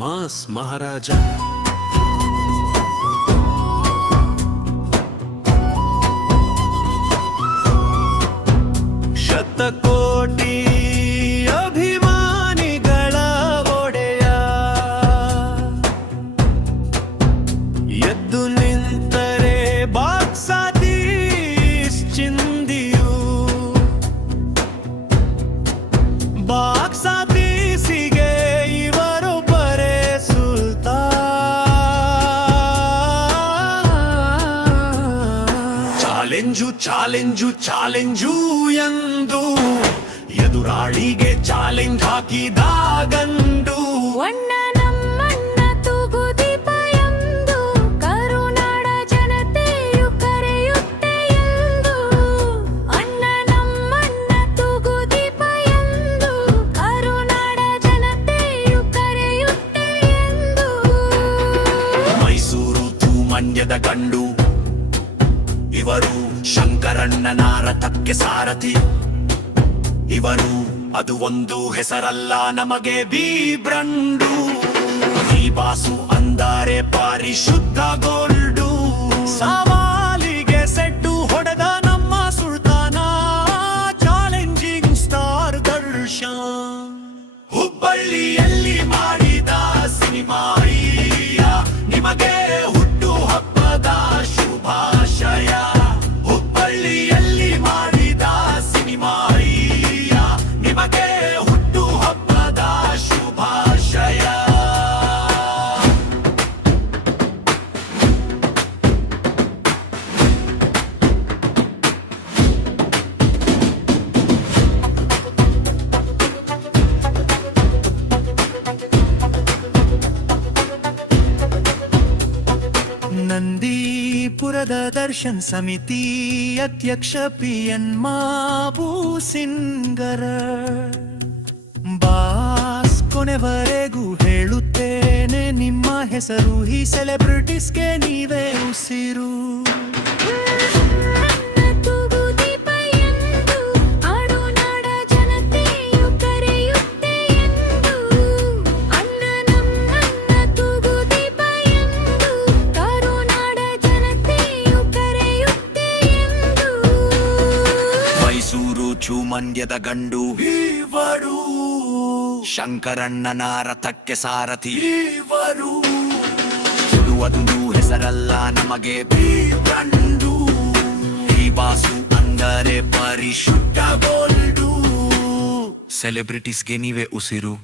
Mass ಮಹಾರಾಜ. ಶತಕೋಟಿ ಅಭಿಮಾನಿಗಳ ಒಡೆಯ, ಎದ್ದು ನಿಂತರೆ ಬಾಕ್ಸಾದೀಸ್ ಚಿಂದಿಯು, ಬಾಕ್ಸಾದೀಸಿಗೆ ಇವರು ಬರೇ ಸುಲ್ತಾನ್. ಚಾಲೆಂಜು ಚಾಲೆಂಜು ಚಾಲೆಂಜು ಎಂದು ಎದುರಾಳಿಗೆ ಚಾಲೆಂಜ್ ಹಾಕಿದ ಗಂಡು. ಅಣ್ಣ ನಮ್ಮಣ್ಣ ತೂಗುದೀಪ ಎಂದು ಕರುನಾಡ ಜನತೆಯು ಕರೆಯುತ್ತೆ ಎಂದು. ಅಣ್ಣ ನಮ್ಮಣ್ಣ ತೂಗುದೀಪ ಎಂದು ಕರುನಾಡ ಜನತೆಯು ಕರೆಯುತ್ತೆ ಎಂದು. ಮೈಸೂರು ಮಂಡ್ಯದ ಗಂಡು ಇವರು, ಶಂಕರಣ್ಣನ ರಥಕ್ಕೆ ಸಾರಥಿ ಇವರು. ಅದು ಒಂದು ಹೆಸರಲ್ಲ ನಮಗೆ ಬೀಬ್ರಂಡು. ಈ ಬಾಸು ಅಂದರೆ ಪರಿಶುದ್ಧ ಗೋಲ್ಡು. ಸವಾಲಿಗೆ ಸೆಡ್ಡು ಹೊಡೆದ ನಮ್ಮ ಸುಲ್ತಾನ, ಚಾಲೆಂಜಿಂಗ್ ಸ್ಟಾರ್ ದರ್ಶನ್. ಹುಬ್ಬಳ್ಳಿಯಲ್ಲಿ ಮಾಡಿದ ಸಿನಿಮಾ ನಿಮಗೆ ಹುಟ್ಟು ಹಬ್ಬದ ಶುಭಾಶಯ. ಹುಬ್ಬಳ್ಳಿಯಲ್ಲಿ ಮಾಡಿದ ಸಿನಿಮಾ ನಿಮಗೆ ಹುಟ್ಟು ಹಬ್ಬದ ಶುಭಾಶಯ. ನಂದೀಪುರದ ದರ್ಶನ್ ಸಮಿತಿ ಅಧ್ಯಕ್ಷ PN ಮಾಬೂಸಿನ್ಗರ. ಬಾಸ್ ಕೊನೆವರೆಗೂ ಹೇಳುತ್ತೇನೆ ನಿಮ್ಮ ಹೆಸರು, ಈ ಸೆಲೆಬ್ರಿಟೀಸ್ಗೆ ನೀವೇ ಉಸಿರು. ತೂಗುದೀಪ ಎಂದು ಆಡುನಾಡ ಜನತೆಯು ಕರೆಯುತ್ತೆ ಎಂದು. ಅಣ್ಣ ನಮ್ಮಣ್ಣ ತೂಗುದೀಪ ಎಂದು ಕರುನಾಡ ಜನತೆಯು ಕರೆಯುತ್ತೆ ಎಂದು. ಮೈಸೂರು ಮಂಡ್ಯದ ಗಂಡು ಇವರು, ಶಂಕರಣ್ಣನ ರಥಕ್ಕೆ ಸಾರಥಿ ಇವರು. ಅದು ಹೆಸರಲ್ಲ ನಮಗೆ ಬೀಬ್ರಂಡು. ಈ ಬಾಸು ಅಂದರೆ ಪರಿಶುದ್ಧ ಗೋಲ್ಡು. ಸೆಲೆಬ್ರಿಟೀಸ್ಗೆ ನೀವೇ ಉಸಿರು.